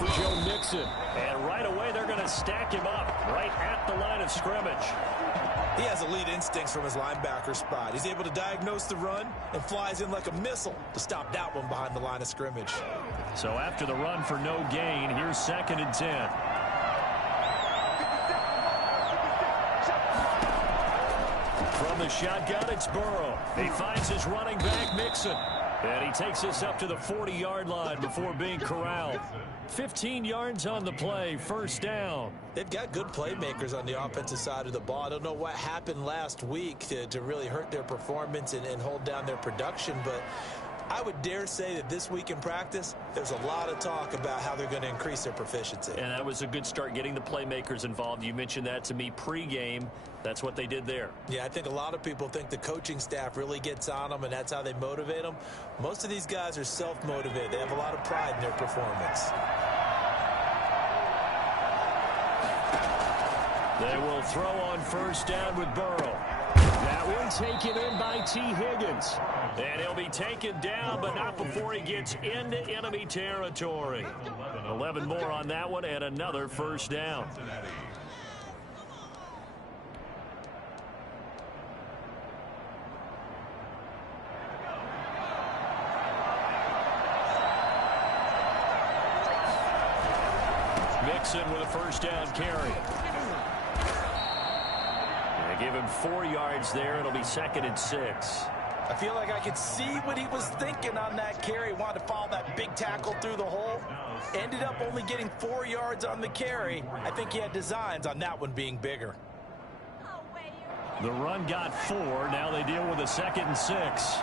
for Joe Mixon. And right away, they're going to stack him up right at the line of scrimmage. He has elite instincts from his linebacker spot. He's able to diagnose the run and flies in like a missile to stop that one behind the line of scrimmage. So after the run for no gain, here's 2nd and 10. From the shotgun, it's Burrow. He finds his running back, Mixon. And he takes this up to the 40-yard line before being corralled. 15 yards on the play, 1st down. They've got good playmakers on the offensive side of the ball. I don't know what happened last week to really hurt their performance and hold down their production, but I would dare say that this week in practice, there's a lot of talk about how they're going to increase their proficiency. And that was a good start, getting the playmakers involved. You mentioned that to me pregame. That's what they did there. Yeah, I think a lot of people think the coaching staff really gets on them, and that's how they motivate them. Most of these guys are self-motivated. They have a lot of pride in their performance. They will throw on 1st down with Burrow. That one taken in by T. Higgins. And he'll be taken down, but not before he gets into enemy territory. 11 more on that one, and another 1st down. Mixon with a 1st down carry. They give him 4 yards there. It'll be 2nd and 6. I feel like I could see what he was thinking on that carry. Wanted to follow that big tackle through the hole. Ended up only getting 4 yards on the carry. I think he had designs on that one being bigger. The run got 4. Now they deal with a 2nd and 6.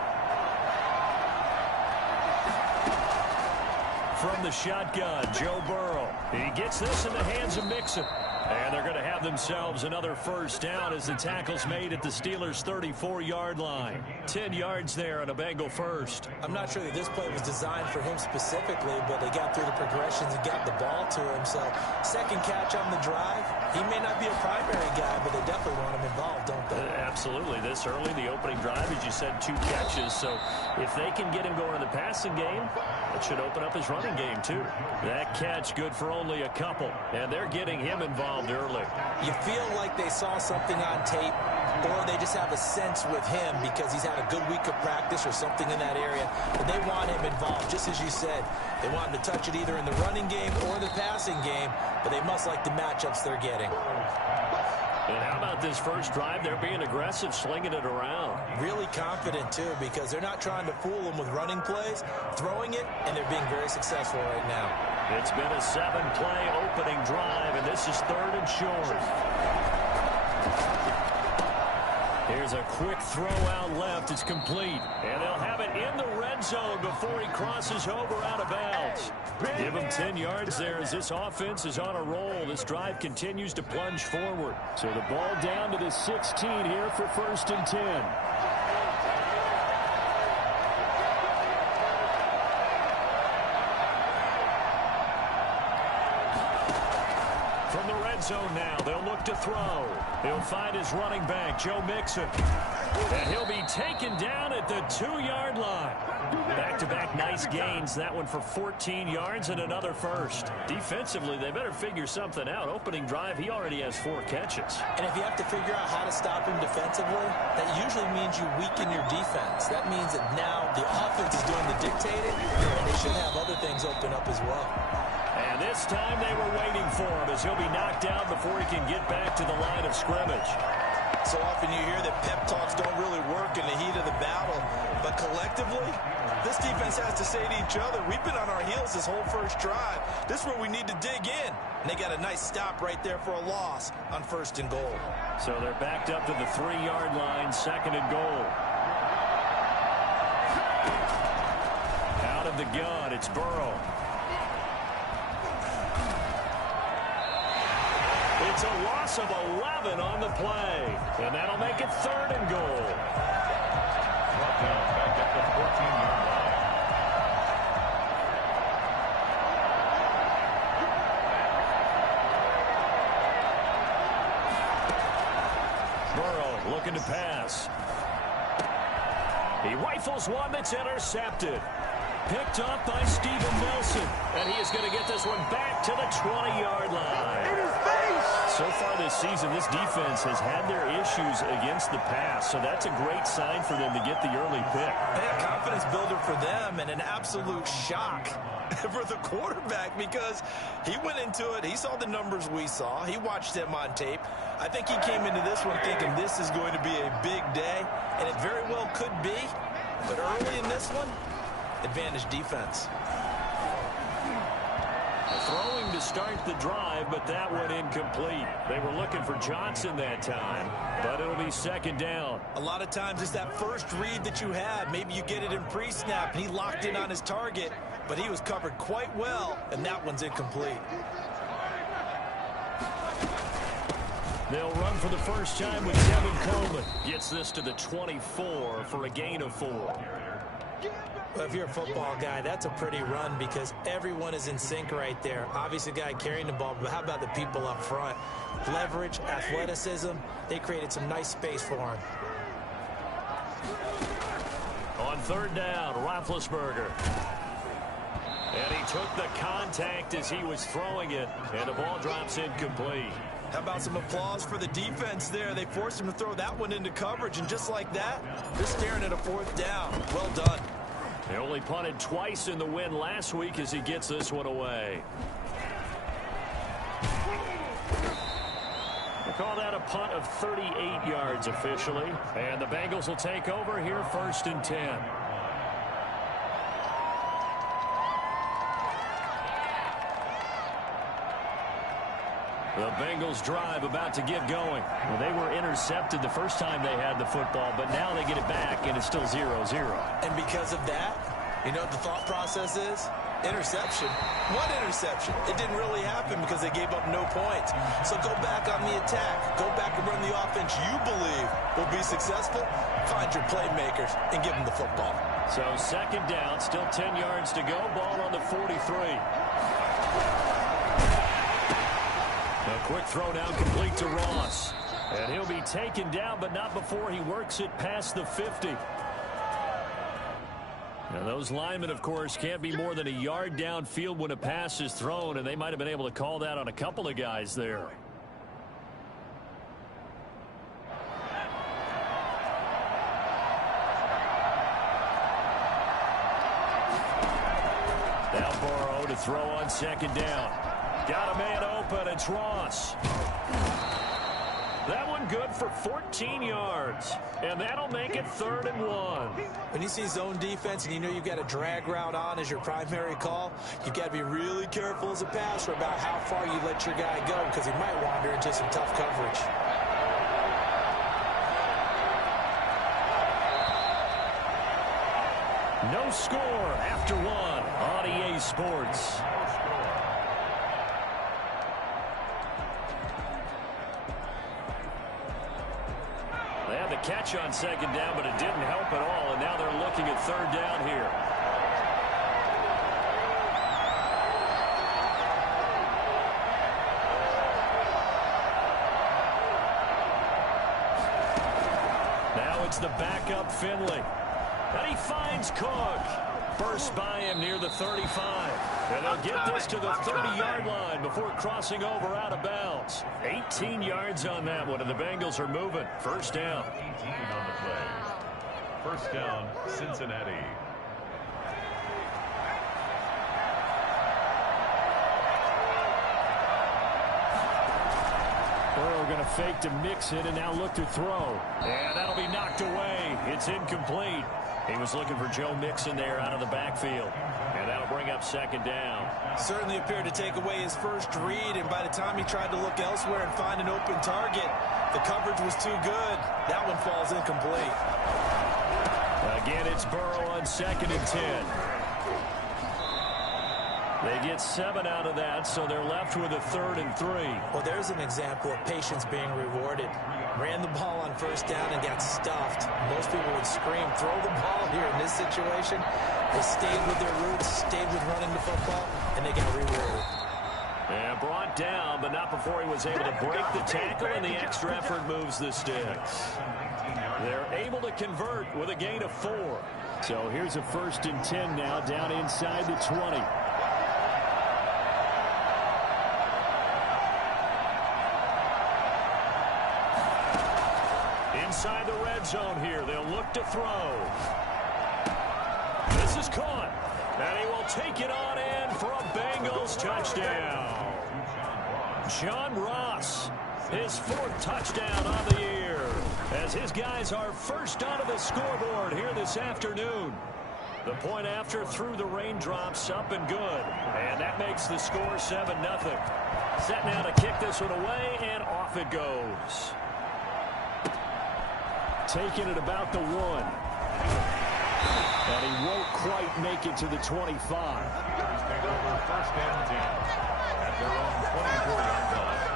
From the shotgun, Joe Burrow. He gets this in the hands of Mixon. And they're going to have themselves another 1st down as the tackle's made at the Steelers' 34-yard line. 10 yards there on a Bengal 1st. I'm not sure that this play was designed for him specifically, but they got through the progressions and got the ball to him. So 2nd catch on the drive. He may not be a primary guy, but they definitely want him involved, don't they? Absolutely. This early, the opening drive, as you said, 2 catches. So if they can get him going in the passing game, it should open up his running game, too. That catch good for only a couple, and they're getting him involved early. You feel like they saw something on tape, or they just have a sense with him because he's had a good week of practice or something in that area, and they want him involved. Just as you said, they want him to touch it either in the running game or the passing game, but they must like the matchups they're getting. And how about this first drive? They're being aggressive, slinging it around. Really confident, too, because they're not trying to fool them with running plays, throwing it, and they're being very successful right now. It's been a 7-play opening drive, and this is 3rd and short. Here's a quick throw out left. It's complete. And they'll have it in the red zone before he crosses over out of bounds. Give him 10 yards there as this offense is on a roll. This drive continues to plunge forward. So the ball down to the 16 here for 1st and 10. From the red zone now, they'll look to throw. He'll find his running back, Joe Mixon. And he'll be taken down at the 2-yard line. Back-to-back nice gains. That one for 14 yards and another 1st. Defensively, they better figure something out. Opening drive, he already has 4 catches. And if you have to figure out how to stop him defensively, that usually means you weaken your defense. That means that now the offense is doing the dictating, and they should have other things open up as well. And this time they were waiting for him as he'll be knocked down before he can get back to the line of scrimmage. So often you hear that pep talks don't really work in the heat of the battle, but collectively, this defense has to say to each other, we've been on our heels this whole first drive. This is where we need to dig in. And they got a nice stop right there for a loss on 1st and goal. So they're backed up to the 3-yard line, 2nd and goal. Out of the gun, it's Burrow. It's a loss of 11 on the play. And that'll make it 3rd and goal. Back at the 14-yard line. Burrow looking to pass. He rifles one that's intercepted. Picked off by Steven Nelson. And he is going to get this one back to the 20-yard line. So far this season, this defense has had their issues against the pass. So that's a great sign for them to get the early pick. A confidence builder for them and an absolute shock for the quarterback because he went into it. He saw the numbers we saw. He watched them on tape. I think he came into this one thinking this is going to be a big day, and it very well could be. But early in this one, advantage defense. Throwing to start the drive, but that one incomplete. They were looking for Johnson that time, but it'll be second down. A lot of times it's that first read that you have. Maybe you get it in pre-snap, and he locked in on his target, but he was covered quite well, and that one's incomplete. They'll run for the first time with Kevin Coleman. Gets this to the 24 for a gain of 4. Well, if you're a football guy, that's a pretty run because everyone is in sync right there. Obviously, the guy carrying the ball, but how about the people up front? Leverage, athleticism, they created some nice space for him. On third down, Roethlisberger. And he took the contact as he was throwing it, and the ball drops incomplete. How about some applause for the defense there? They forced him to throw that one into coverage, and just like that, they're staring at a fourth down. Well done. They only punted twice in the win last week as he gets this one away. We'll call that a punt of 38 yards officially. And the Bengals will take over here first and 10. The Bengals drive about to get going. Well, they were intercepted the first time they had the football, but now they get it back, and it's still 0-0. And because of that, you know what the thought process is? Interception. What interception? It didn't really happen because they gave up no points. So go back on the attack. Go back and run the offense you believe will be successful. Find your playmakers and give them the football. So second down, still 10 yards to go. Ball on the 43. A quick throw down complete to Ross. And he'll be taken down, but not before he works it past the 50. Now those linemen, of course, can't be more than a yard downfield when a pass is thrown, and they might have been able to call that on a couple of guys there. Now Burrow to throw on second down. Got a man open. It's Ross. That one good for 14 yards. And that'll make it 3rd and 1. When you see zone defense and you know you've got a drag route on as your primary call, you've got to be really careful as a passer about how far you let your guy go because he might wander into some tough coverage. No score after 1 on EA Sports. They had the catch on second down, but it didn't help at all, and now they're looking at third down here. Now it's the backup Finley. And he finds Cook. Burst by him near the 35. And they'll get this to the 30-yard line before crossing over out of bounds. 18 yards on that one, and the Bengals are moving. First down. 18 on the play. First down, Cincinnati. Burrow going to fake to mix it and now look to throw. And that'll be knocked away. It's incomplete. He was looking for Joe Mixon there out of the backfield. And that'll bring up second down. Certainly appeared to take away his first read, and by the time he tried to look elsewhere and find an open target, the coverage was too good. That one falls incomplete. Again, it's Burrow on second and 10. They get 7 out of that, so they're left with a 3rd and 3. Well, there's an example of patience being rewarded. Ran the ball on first down and got stuffed. Most people would scream, throw the ball here in this situation. They stayed with their roots, stayed with running the football, and they got rewarded. And brought down, but not before he was able to break the tackle, and the extra effort moves the sticks. They're able to convert with a gain of 4. So here's a 1st and 10 now down inside the 20. Inside the red zone here. They'll look to throw. This is caught. And he will take it on in for a Bengals touchdown. John Ross, his 4th touchdown on the year, as his guys are first onto the scoreboard here this afternoon. The point after through the raindrops, up and good. And that makes the score 7-0. Set now to kick this one away, and off it goes. Taking it about the 1. And he won't quite make it to the 25. Take over 1st and 10 at their own 24-yard line.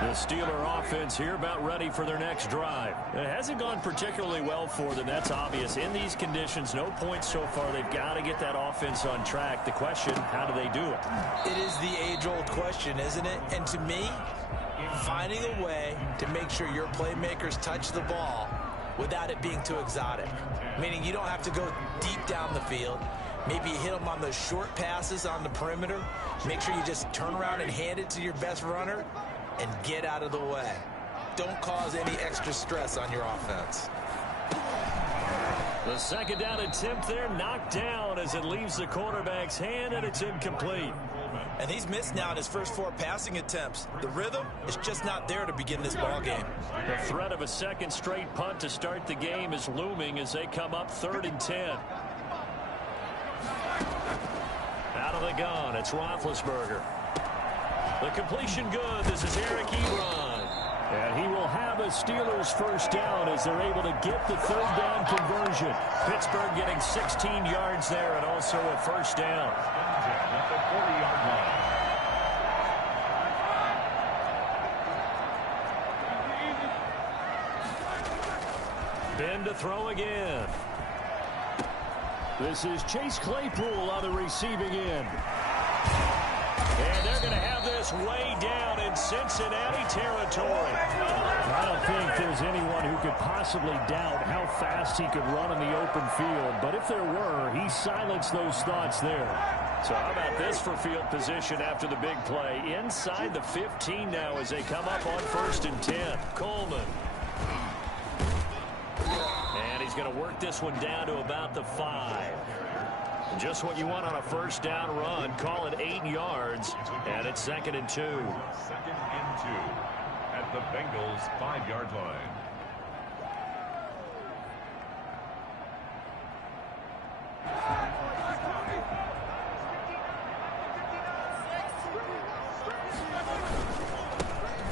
The Steeler offense here about ready for their next drive. It hasn't gone particularly well for them. That's obvious. In these conditions, no points so far. They've got to get that offense on track. The question, how do they do it? It is the age-old question, isn't it? And to me, finding a way to make sure your playmakers touch the ball without it being too exotic. Meaning you don't have to go deep down the field. Maybe you hit them on those short passes on the perimeter. Make sure you just turn around and hand it to your best runner and get out of the way. Don't cause any extra stress on your offense. The 2nd down attempt there knocked down as it leaves the quarterback's hand, and it's incomplete. And he's missed now in his first 4 passing attempts. The rhythm is just not there to begin this ball game. The threat of a 2nd straight punt to start the game is looming as they come up 3rd and 10. Out of the gun, it's Roethlisberger. The completion good. This is Eric Ebron. And he will have a Steelers 1st down as they're able to get the 3rd down conversion. Pittsburgh getting 16 yards there and also a 1st down. At the 40-yard line. Ben to throw again. This is Chase Claypool on the receiving end. And they're going to have this way down in Cincinnati territory. I don't think there's anyone who could possibly doubt how fast he could run in the open field. But if there were, he silenced those thoughts there. So how about this for field position after the big play? Inside the 15 now as they come up on 1st and 10. Coleman. And he's going to work this one down to about the 5. Just what you want on a 1st down run. Call it 8 yards. And it's 2nd and 2. 2nd and 2 at the Bengals 5-yard line.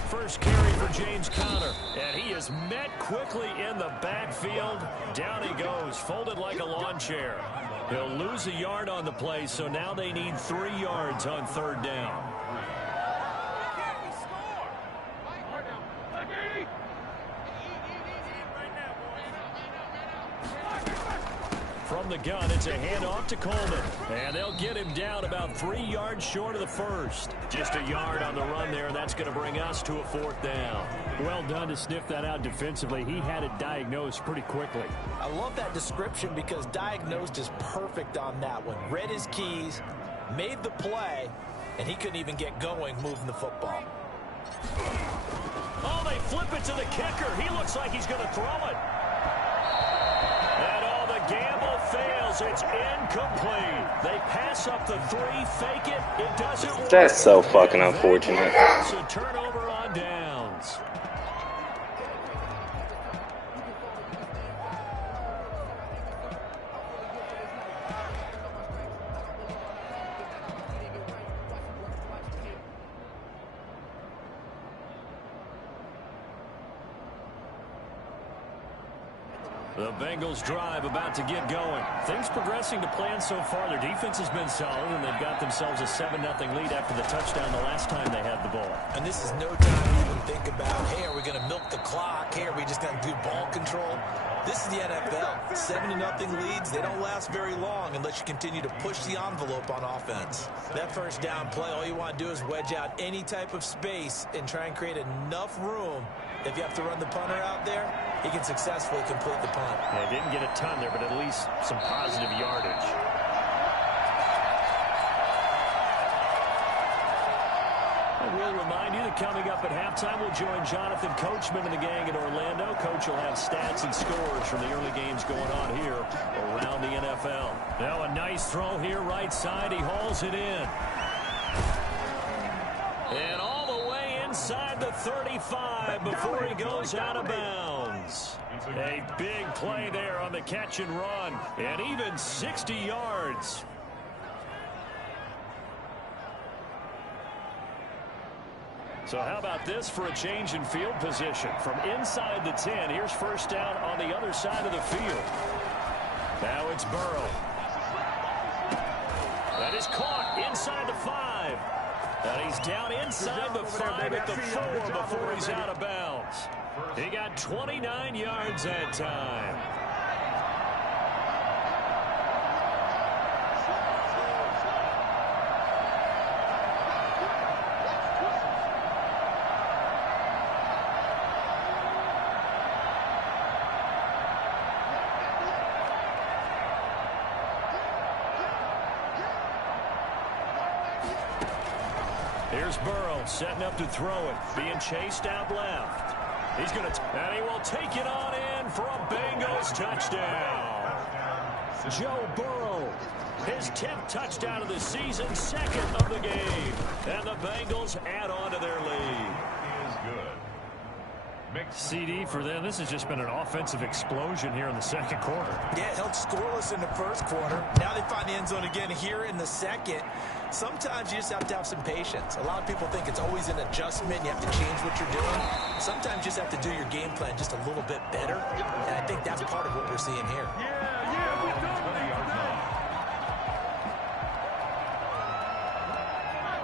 First carry for James Conner. And he is met quickly in the backfield. Down he goes, folded like a lawn chair. He'll lose a yard on the play, so now they need 3 yards on 3rd down. From the gun, it's a handoff to Coleman. And they'll get him down about 3 yards short of the 1st. Just a yard on the run there, and that's going to bring us to a 4th down. Well done to sniff that out defensively. He had it diagnosed pretty quickly. I love that description because diagnosed is perfect on that one. Read his keys, made the play, and he couldn't even get going moving the football. Oh, they flip it to the kicker. He looks like he's going to throw it. And all the gamble fails. It's incomplete. They pass up the 3, fake it. It doesn't work. That's so fucking unfortunate. It's a turnover on downs. The Bengals drive about to get going. Things progressing to plan so far. Their defense has been solid, and they've got themselves a 7-0 lead after the touchdown the last time they had the ball. And this is no time to even think about, hey, are we going to milk the clock? Hey, are we just going to do ball control? This is the NFL. 7-0 leads, they don't last very long unless you continue to push the envelope on offense. That 1st down play, all you want to do is wedge out any type of space and try and create enough room If you have to run the punter out there, he can successfully complete the punt. Yeah, didn't get a ton there, but at least some positive yardage. We'll remind you that coming up at halftime, we'll join Jonathan Coachman and the gang in Orlando. Coach will have stats and scores from the early games going on here around the NFL. Now a nice throw here, right side. He hauls it in. And all the way inside the 35 before he goes out of bounds. A big play there on the catch and run, and even 60 yards. So how about this for a change in field position? From inside the 10, here's first down on the other side of the field. Now it's Burrow. That is caught inside the 5. And he's down inside the 5 at the 4 before he's out of bounds. He got 29 yards that time. Here's Burrow setting up to throw it. Being chased out left. He's going to, and he will take it on in for a Bengals touchdown. Joe Burrow, his 10th touchdown of the season, second of the game. And the Bengals add on to their lead. Is good. CD for them. This has just been an offensive explosion here in the second quarter. Yeah, held scoreless in the first quarter. Now they find the end zone again here in the second. Sometimes you just have to have some patience. A lot of people think it's always an adjustment. You have to change what you're doing. Sometimes you just have to do your game plan just a little bit better. And I think that's part of what we're seeing here.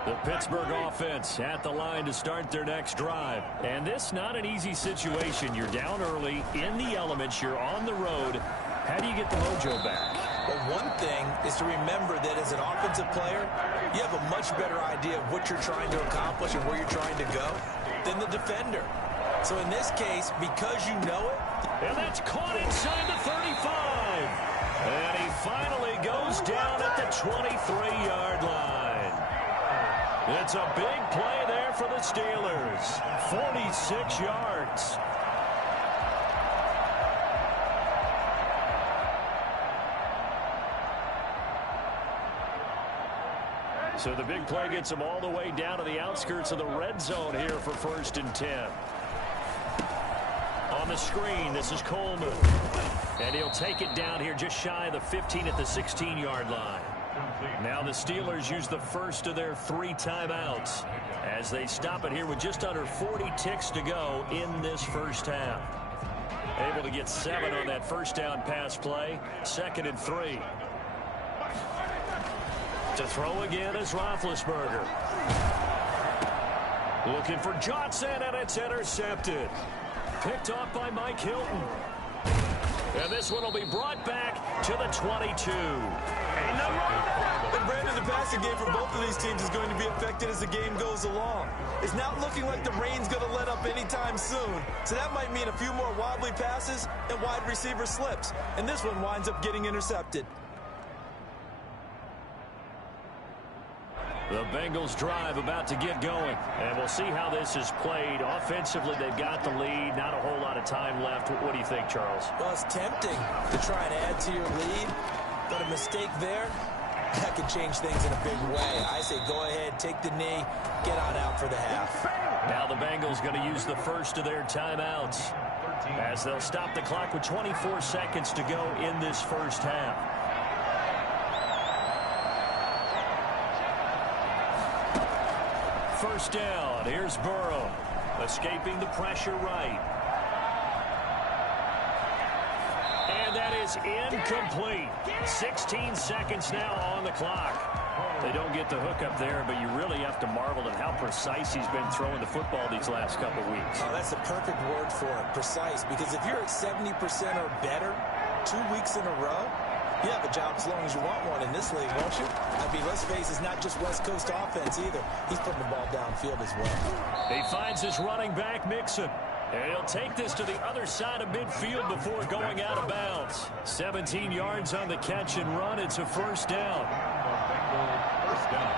The Pittsburgh offense at the line to start their next drive. And this not an easy situation. You're down early, in the elements, you're on the road. How do you get the mojo back? Well, one thing is to remember that as an offensive player, you have a much better idea of what you're trying to accomplish and where you're trying to go than the defender. So in this case, because you know it. And that's caught inside the 35. And he finally goes down at the 23-yard line. It's a big play there for the Steelers. 46 yards. So the big play gets him all the way down to the outskirts of the red zone here for 1st and 10. On the screen, this is Coleman. And he'll take it down here just shy of the 15 at the 16-yard line. Now the Steelers use the first of their 3 timeouts as they stop it here with just under 40 ticks to go in this first half. Able to get 7 on that first down pass play. 2nd and 3. To throw again is Roethlisberger. Looking for Johnson, and it's intercepted. Picked off by Mike Hilton. And this one will be brought back to the 22. And Brandon, the passing game for both of these teams is going to be affected as the game goes along. It's not looking like the rain's going to let up anytime soon. So that might mean a few more wobbly passes and wide receiver slips. And this one winds up getting intercepted. The Bengals drive about to get going. And we'll see how this is played. Offensively, they've got the lead. Not a whole lot of time left. What do you think, Charles? Well, it's tempting to try and add to your lead. But a mistake there, that could change things in a big way. I say go ahead, take the knee, get on out for the half. Now the Bengals going to use the first of their timeouts as they'll stop the clock with 24 seconds to go in this first half. First down. Here's Burrow. Escaping the pressure right. And that is incomplete. 16 seconds now on the clock. They don't get the hook up there, but you really have to marvel at how precise he's been throwing the football these last couple of weeks. Oh, that's the perfect word for it, precise. Because if you're at 70% or better 2 weeks in a row, you have a job as long as you want one in this league, won't you? I mean, let's face it, it's not just West Coast offense either. He's putting the ball downfield as well. He finds his running back, Mixon. And he'll take this to the other side of midfield before going out of bounds. 17 yards on the catch and run. It's a first down. First down.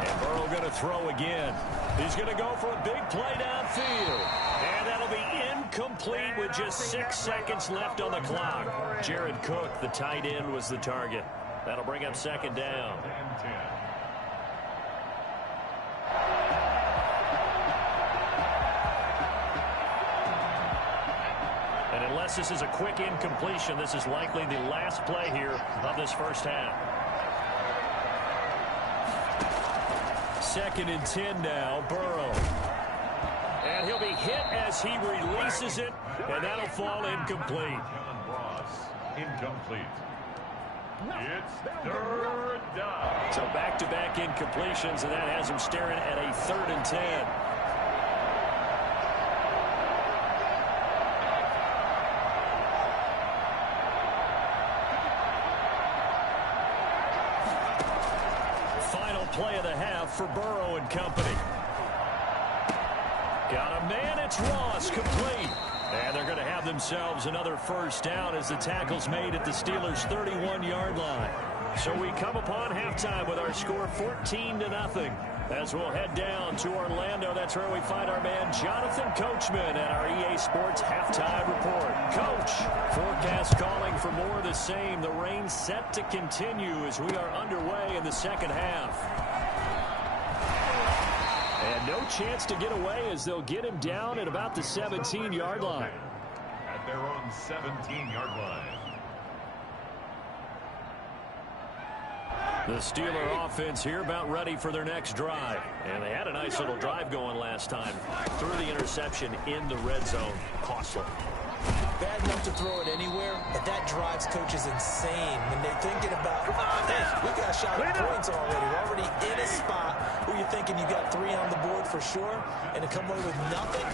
And Burrow going to throw again. He's going to go for a big play downfield. And that'll be incomplete with just 6 seconds left on the clock. Jared Cook, the tight end, was the target. That'll bring up second down. And unless this is a quick incompletion, this is likely the last play here of this first half. 2nd and 10 now, Burrow. And he'll be hit as he releases it, and that'll fall incomplete. Incomplete. It's 3rd down. So back-to-back incompletions, and that has him staring at a 3rd and 10. Final play of the half for Burrow and company. Got a man, it's Ross, complete. And they're going to have themselves another first down as the tackle's made at the Steelers' 31-yard line. So we come upon halftime with our score 14-0. As we'll head down to Orlando, that's where we find our man Jonathan Coachman at our EA Sports Halftime Report. Coach, forecast calling for more of the same. The rain set to continue as we are underway in the second half. And no chance to get away as they'll get him down at about the 17-yard line. At their own 17-yard line. The Steeler offense here about ready for their next drive. And they had a nice little drive going last time. Threw the interception in the red zone. Costly. Bad enough to throw it anywhere, but that drives coaches insane when they're thinking about, hey, we got shot at points already. We're already in a spot where you're thinking you got 3 on the board for sure, and to come away with nothing,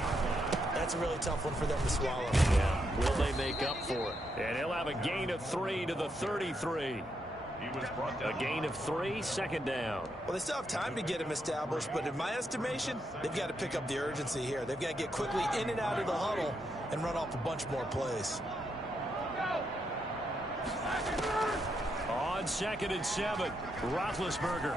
that's a really tough one for them to swallow. Yeah, will they make up for it? And he'll have a gain of 3 to the 33. A gain of 3, second down. Well, they still have time to get him established, but in my estimation, they've got to pick up the urgency here. They've got to get quickly in and out of the huddle and run off a bunch more plays. On 2nd and 7, Roethlisberger.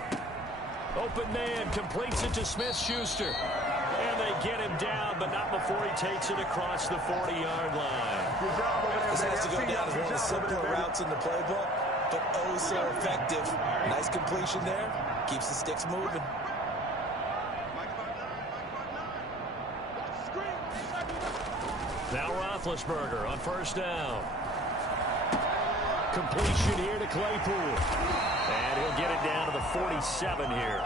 Open man, completes it to Smith-Schuster. And they get him down, but not before he takes it across the 40-yard line. This has to go down as one of the simpler routes in the playbook, but oh so effective. Nice completion there. Keeps the sticks moving. Now Roethlisberger on first down. Completion here to Claypool. And he'll get it down to the 47 here.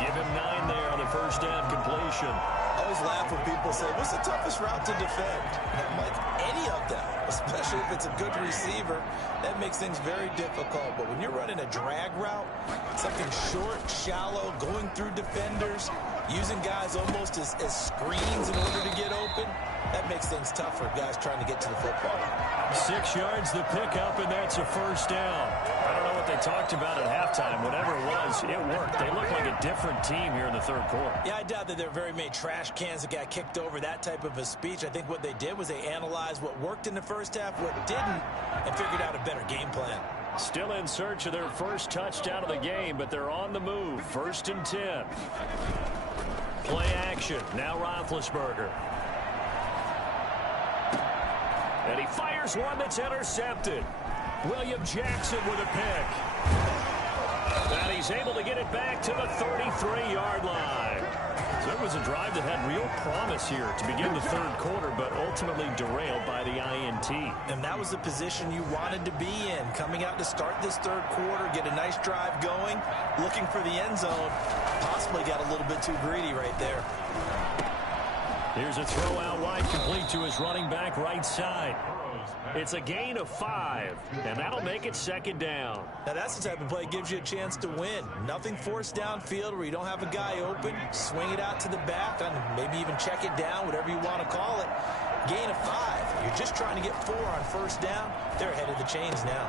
Give him 9 there on the first down completion. I always laugh when people say, what's the toughest route to defend? And I'm like, any of them, especially if it's a good receiver. That makes things very difficult. But when you're running a drag route, something short, shallow, going through defenders, using guys almost as screens in order to get open, that makes things tough for guys trying to get to the football. 6 yards the pickup, and that's a first down. I don't know what they talked about at halftime. Whatever it was, it worked. They look like a different team here in the third quarter. Yeah, I doubt that there are very many trash cans that got kicked over, that type of a speech. I think what they did was they analyzed what worked in the first half, what didn't, and figured out a better game plan. Still in search of their first touchdown of the game, but they're on the move. 1st and 10. Play action. Now Roethlisberger. And he fires one that's intercepted. William Jackson with a pick. And he's able to get it back to the 33-yard line. So it was a drive that had real promise here to begin the third quarter, but ultimately derailed by the INT. And that was the position you wanted to be in. Coming out to start this third quarter, get a nice drive going, looking for the end zone. Possibly got a little bit too greedy right there. Here's a throw out wide, complete to his running back right side. It's a gain of 5, and that'll make it second down. Now that's the type of play that gives you a chance to win. Nothing forced downfield where you don't have a guy open. Swing it out to the back, and maybe even check it down, whatever you want to call it. Gain of 5. You're just trying to get 4 on first down. They're ahead of the chains now.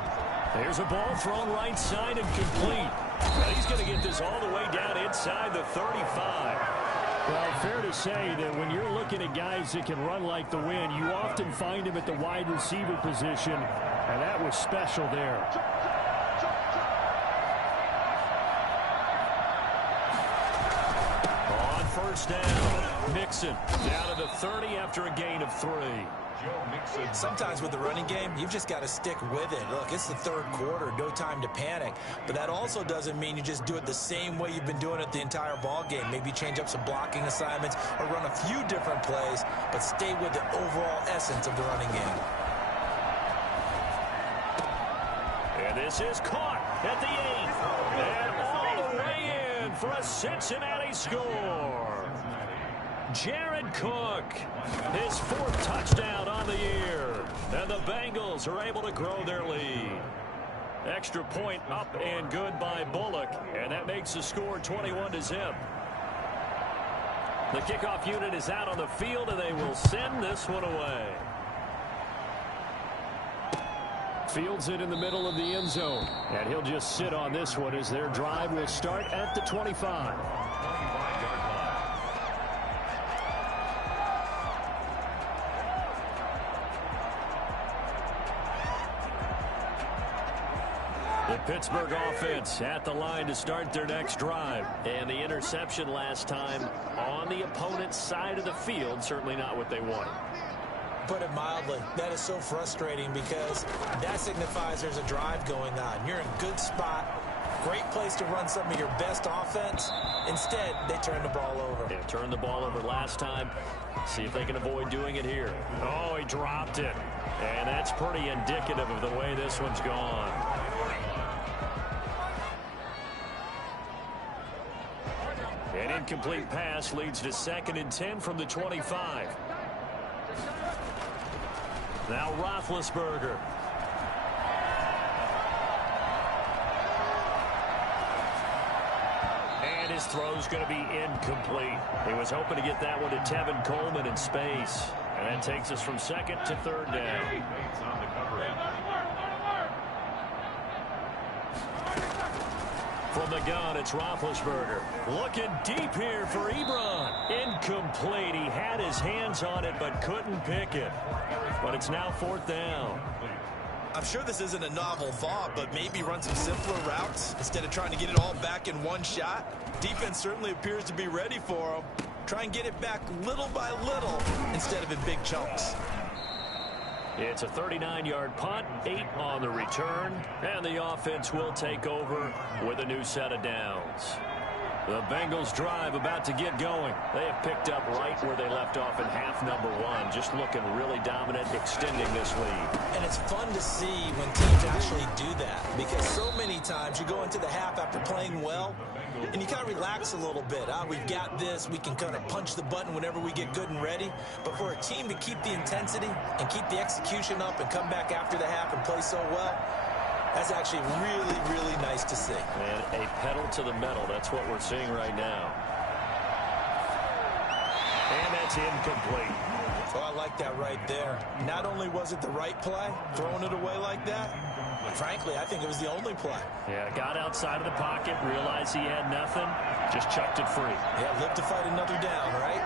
There's a ball thrown right side and complete. Now he's going to get this all the way down inside the 35. Well, fair to say that when you're looking at guys that can run like the wind, you often find them at the wide receiver position, and that was special there. On first down, Mixon down to the 30 after a gain of 3. Sometimes with the running game, you've just got to stick with it. Look, it's the third quarter, no time to panic. But that also doesn't mean you just do it the same way you've been doing it the entire ball game. Maybe change up some blocking assignments or run a few different plays, but stay with the overall essence of the running game. And this is caught at the 8th. And all the way in for a Cincinnati score. Jared Cook, his 4th touchdown on the year. And the Bengals are able to grow their lead. Extra point up and good by Bullock. And that makes the score 21-0. The kickoff unit is out on the field, and they will send this one away. Fields it in the middle of the end zone. And he'll just sit on this one as their drive will start at the 25. The Pittsburgh offense at the line to start their next drive. And the interception last time on the opponent's side of the field, certainly not what they wanted. Put it mildly, that is so frustrating because that signifies there's a drive going on. You're in a good spot, great place to run some of your best offense. Instead, they turn the ball over. They turned the ball over last time. See if they can avoid doing it here. Oh, he dropped it. And that's pretty indicative of the way this one's gone. An incomplete pass leads to 2nd and 10 from the 25. Now Roethlisberger. And his throw's going to be incomplete. He was hoping to get that one to Tevin Coleman in space. And that takes us from 2nd to 3rd down. From the gun, it's Roethlisberger. Looking deep here for Ebron. Incomplete. He had his hands on it but couldn't pick it. But it's now 4th down. I'm sure this isn't a novel thought, but maybe run some simpler routes instead of trying to get it all back in one shot. Defense certainly appears to be ready for him. Try and get it back little by little instead of in big chunks. It's a 39-yard punt, 8 on the return, and the offense will take over with a new set of downs. The Bengals drive about to get going. They have picked up right where they left off in half number 1, just looking really dominant, extending this lead. And it's fun to see when teams actually do that, because so many times you go into the half after playing well, and you kind of relax a little bit. We've got this. We can kind of punch the button whenever we get good and ready. But for a team to keep the intensity and keep the execution up and come back after the half and play so well, that's actually really, really nice to see. And a pedal to the metal. That's what we're seeing right now. And that's incomplete. Oh, I like that right there. Not only was it the right play, throwing it away like that, frankly, I think it was the only play. Yeah, got outside of the pocket, realized he had nothing, just chucked it free. Yeah, live to fight another down, right?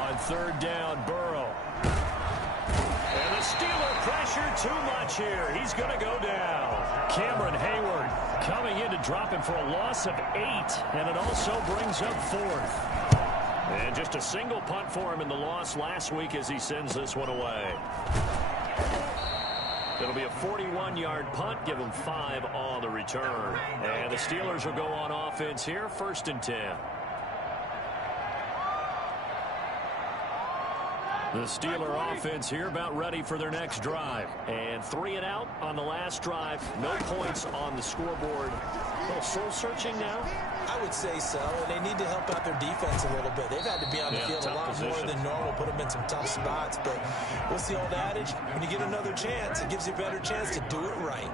On 3rd down, Burrow. And the Steeler pressure too much here. He's going to go down. Cameron Hayward coming in to drop him for a loss of 8, and it also brings up 4th. And just a single punt for him in the loss last week as he sends this one away. It'll be a 41-yard punt, give them 5 on the return. And the Steelers will go on offense here, 1st and 10. The Steeler offense here about ready for their next drive. And 3 and out on the last drive. No points on the scoreboard. A little soul-searching now? I would say so, and they need to help out their defense a little bit. They've had to be on the field a lot more than normal, put them in some tough spots. But what's the old adage? When you get another chance, it gives you a better chance to do it right.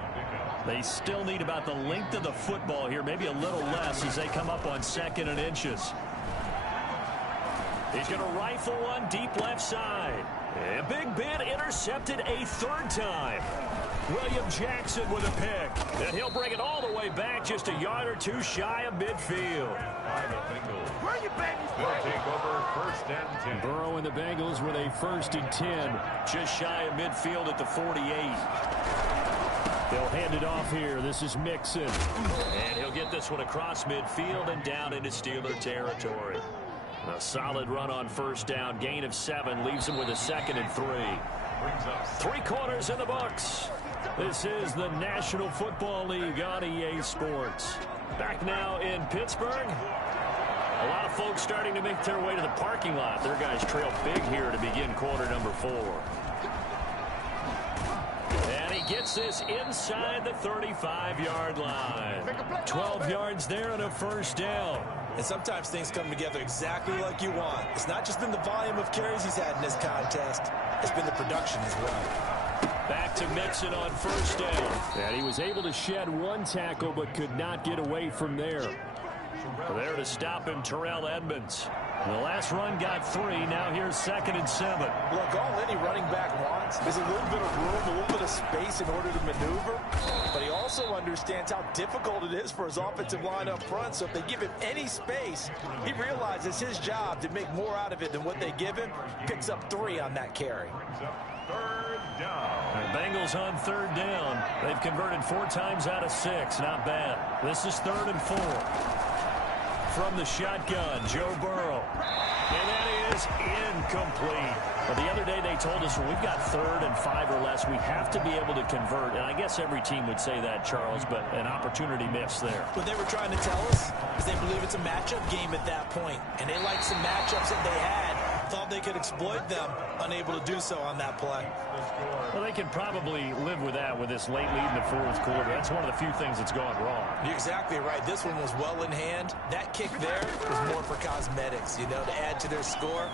They still need about the length of the football here, maybe a little less as they come up on 2nd and inches. He's going to rifle one deep left side. A big bid intercepted a third time. William Jackson with a pick. And he'll bring it all the way back just a yard or two shy of midfield. Where are you, Bengals? They'll take over 1st and 10. Burrow and the Bengals with a 1st and 10. Just shy of midfield at the 48. They'll hand it off here. This is Mixon. And he'll get this one across midfield and down into Steeler territory. A solid run on 1st down. Gain of 7 leaves him with a 2nd and 3. 3 quarters in the books. This is the National Football League on EA Sports. Back now in Pittsburgh. A lot of folks starting to make their way to the parking lot. Their guys trail big here to begin quarter number 4. And he gets this inside the 35-yard line. 12 yards there and a 1st down. And sometimes things come together exactly like you want. It's not just been the volume of carries he's had in this contest. It's been the production as well. Back to Mixon on 1st down. And he was able to shed 1 tackle but could not get away from there. There to stop him, Terrell Edmonds. The last run got 3. Now here's 2nd and 7. Look, all any running back wants is a little bit of room, a little bit of space in order to maneuver. But he also understands how difficult it is for his offensive line up front. So if they give him any space, he realizes his job to make more out of it than what they give him. Picks up 3 on that carry. 3rd down. The Bengals on 3rd down. They've converted 4 times out of 6. Not bad. This is 3rd and 4. From the shotgun, Joe Burrow. And that is incomplete. But the other day they told us when we've got 3rd and 5 or less, we have to be able to convert. And I guess every team would say that, Charles, but an opportunity missed there. What they were trying to tell us is they believe it's a matchup game at that point. And they liked some matchups that they had. Thought they could exploit them, unable to do so on that play. Well, they can probably live with that with this late lead in the 4th quarter. That's one of the few things that's gone wrong. You're exactly right. This one was well in hand. That kick there was more for cosmetics, you know, to add to their score.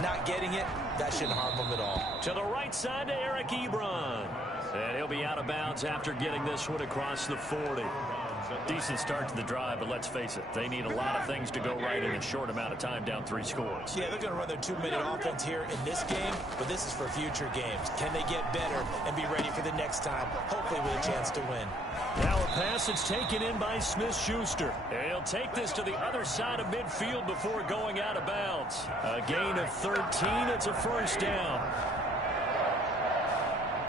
Not getting it, that shouldn't harm them at all. To the right side to Eric Ebron. And he'll be out of bounds after getting this one across the 40. Decent start to the drive, but let's face it, they need a lot of things to go right in a short amount of time, down 3 scores. Yeah, they're going to run their 2-minute offense here in this game, but this is for future games. Can they get better and be ready for the next time, hopefully with a chance to win? Now a pass that's taken in by Smith-Schuster. And he'll take this to the other side of midfield before going out of bounds. A gain of 13. It's a 1st down.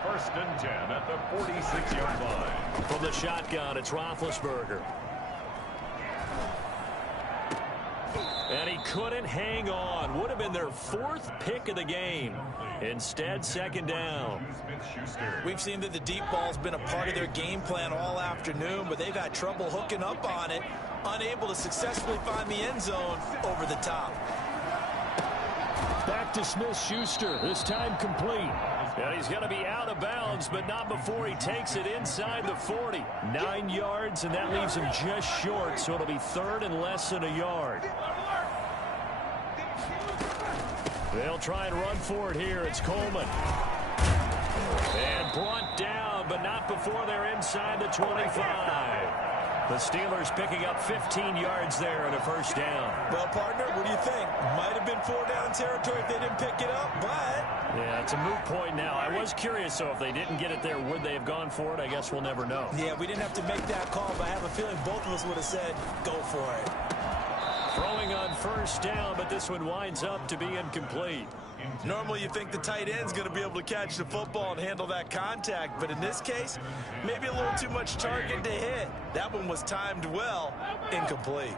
1st and 10 at the 46-yard line. From the shotgun, it's Roethlisberger. And he couldn't hang on. Would have been their 4th pick of the game. Instead, 2nd down. We've seen that the deep ball's been a part of their game plan all afternoon, but they've had trouble hooking up on it, unable to successfully find the end zone over the top. Back to Smith-Schuster, this time complete. And he's going to be out of bounds, but not before he takes it inside the 40. 9 yards, and that leaves him just short, so it'll be 3rd and less than a yard. They'll try and run for it here. It's Coleman. And brought down, but not before they're inside the 25. The Steelers picking up 15 yards there and a 1st down. Well, partner, what do you think? Might have been 4-down territory if they didn't pick it up, but... Yeah, it's a moot point now. I was curious, so if they didn't get it there, would they have gone for it? I guess we'll never know. Yeah, we didn't have to make that call, but I have a feeling both of us would have said, go for it. Throwing on 1st down, but this one winds up to be incomplete. Normally you think the tight end's going to be able to catch the football and handle that contact, but in this case, maybe a little too much target to hit. That one was timed well, incomplete.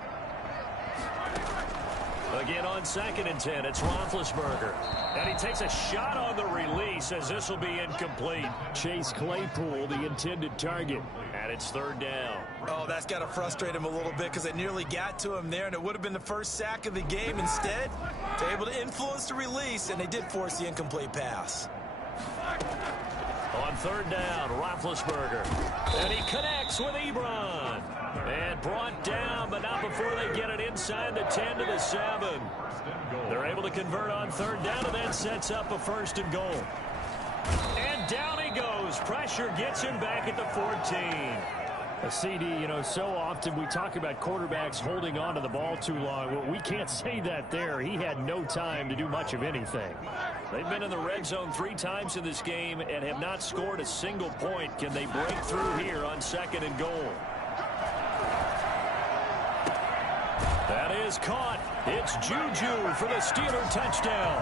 Again on 2nd and 10, it's Roethlisberger. And he takes a shot on the release as this will be incomplete. Chase Claypool, the intended target. And it's 3rd down. Oh, that's got to frustrate him a little bit because it nearly got to him there, and it would have been the first sack of the game. Instead, they're able to influence the release, and they did force the incomplete pass. On 3rd down, Roethlisberger. And he connects with Ebron. And brought down, but not before they get it inside the 10 to the 7. They're able to convert on 3rd down, and then sets up a 1st and goal. And down he goes. Pressure gets him back at the 14. CD, you know, so often we talk about quarterbacks holding on to the ball too long. Well, we can't say that there. He had no time to do much of anything. They've been in the red zone 3 times in this game and have not scored a single point. Can they break through here on 2nd and goal? That is caught. It's Juju for the Steeler touchdown.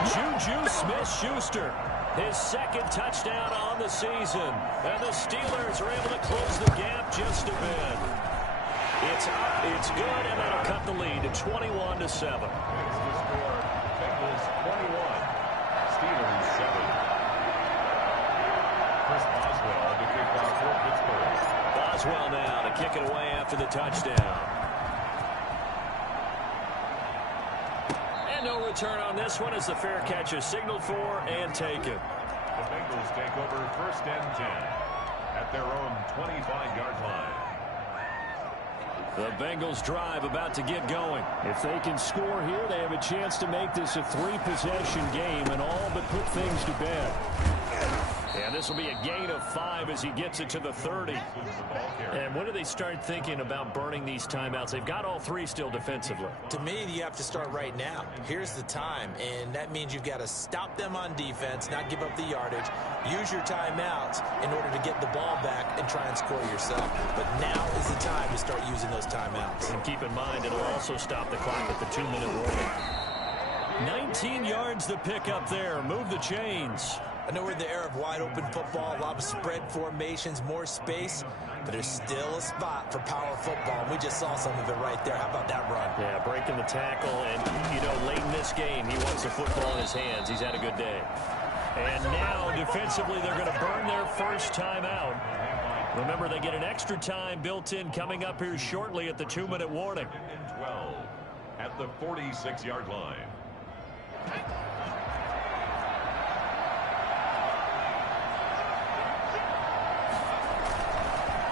Juju Smith-Schuster, his 2nd touchdown on the season. And the Steelers are able to close the gap just a bit. It's up, it's good, and that'll cut the lead to 21-7. Bengals 21, Steelers 7. Chris Boswell to kick off for Pittsburgh. Boswell now to kick it away after the touchdown. And no return on this one as the fair catch is signaled for and taken. The Bengals take over 1st and 10 at their own 25-yard line. The Bengals drive about to get going. If they can score here, they have a chance to make this a 3-possession game and all but put things to bed. And this will be a gain of 5 as he gets it to the 30. And when do they start thinking about burning these timeouts? They've got all 3 still defensively. To me, you have to start right now. Here's the time, and that means you've got to stop them on defense, not give up the yardage, use your timeouts in order to get the ball back and try and score yourself. But now is the time to start using those timeouts. And keep in mind, it'll also stop the clock at the 2-minute warning. 19 yards to pick up there. Move the chains. I know we're in the era of wide-open football, a lot of spread formations, more space, but there's still a spot for power football. We just saw some of it right there. How about that run? Yeah, breaking the tackle, and, you know, late in this game, he wants the football in his hands. He's had a good day. And now, defensively, they're going to burn their first timeout. Remember, they get an extra time built in coming up here shortly at the 2-minute warning. 12 at the 46-yard line.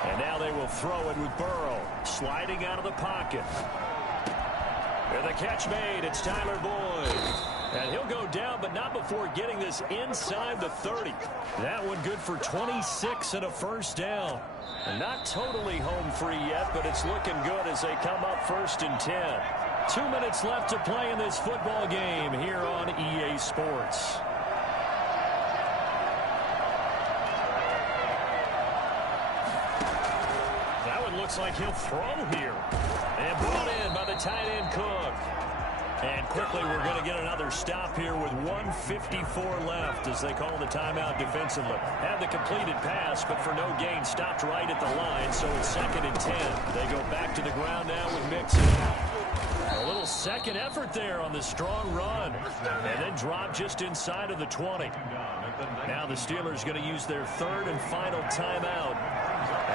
And now they will throw it with Burrow, sliding out of the pocket. And the catch made, it's Tyler Boyd. And he'll go down, but not before getting this inside the 30. That one good for 26 and a first down. And not totally home free yet, but it's looking good as they come up 1st and 10. 2 minutes left to play in this football game here on EA Sports. That one looks like he'll throw here. And brought in by the tight end Cook. And quickly we're going to get another stop here with 1:54 left as they call the timeout defensively. Had the completed pass, but for no gain, stopped right at the line, so it's 2nd and 10. They go back to the ground now with Mixon. A little second effort there on the strong run. And then drop just inside of the 20. Now the Steelers going to use their 3rd and final timeout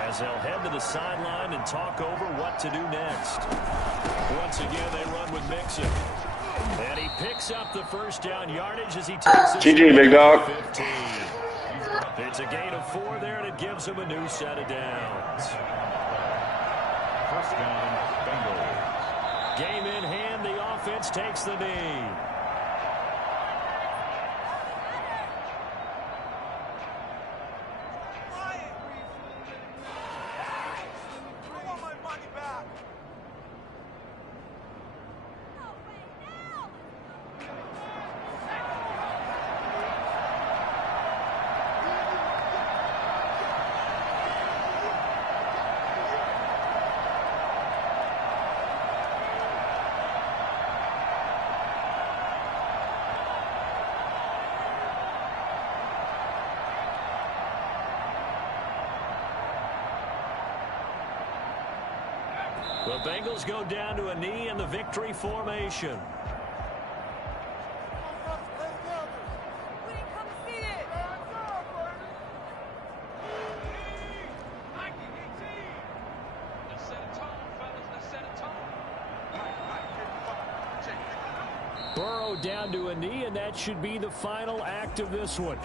as they'll head to the sideline and talk over what to do next. Once again, they run with Mixon. And he picks up the first down yardage as he takes it. GG, big dog. 15. It's a gain of 4 there, and it gives him a new set of downs. First down, Bengals. Game in hand, the offense takes the knee. The Bengals go down to a knee in the victory formation. Burrow down to a knee, and that should be the final act of this one.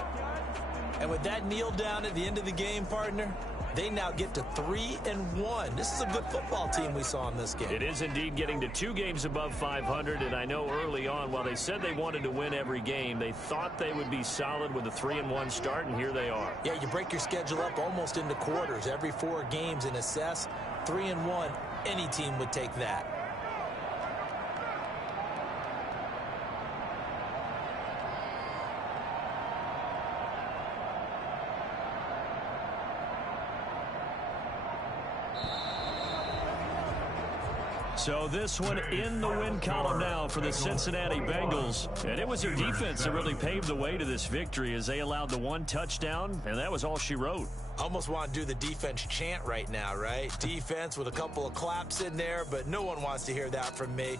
And with that kneel down at the end of the game, partner, They now get to 3-1. This is a good football team we saw in this game. It is indeed getting to 2 games above 500, and I know early on, while they said they wanted to win every game, they thought they would be solid with a 3-1 start, and here they are. Yeah, you break your schedule up almost into quarters, every 4 games, and assess 3-1. Any team would take that. So this one in the win column now for the Cincinnati Bengals. And it was their defense that really paved the way to this victory as they allowed the 1 touchdown, and that was all she wrote. Almost want to do the defense chant right now, right? Defense with a couple of claps in there, but no one wants to hear that from me.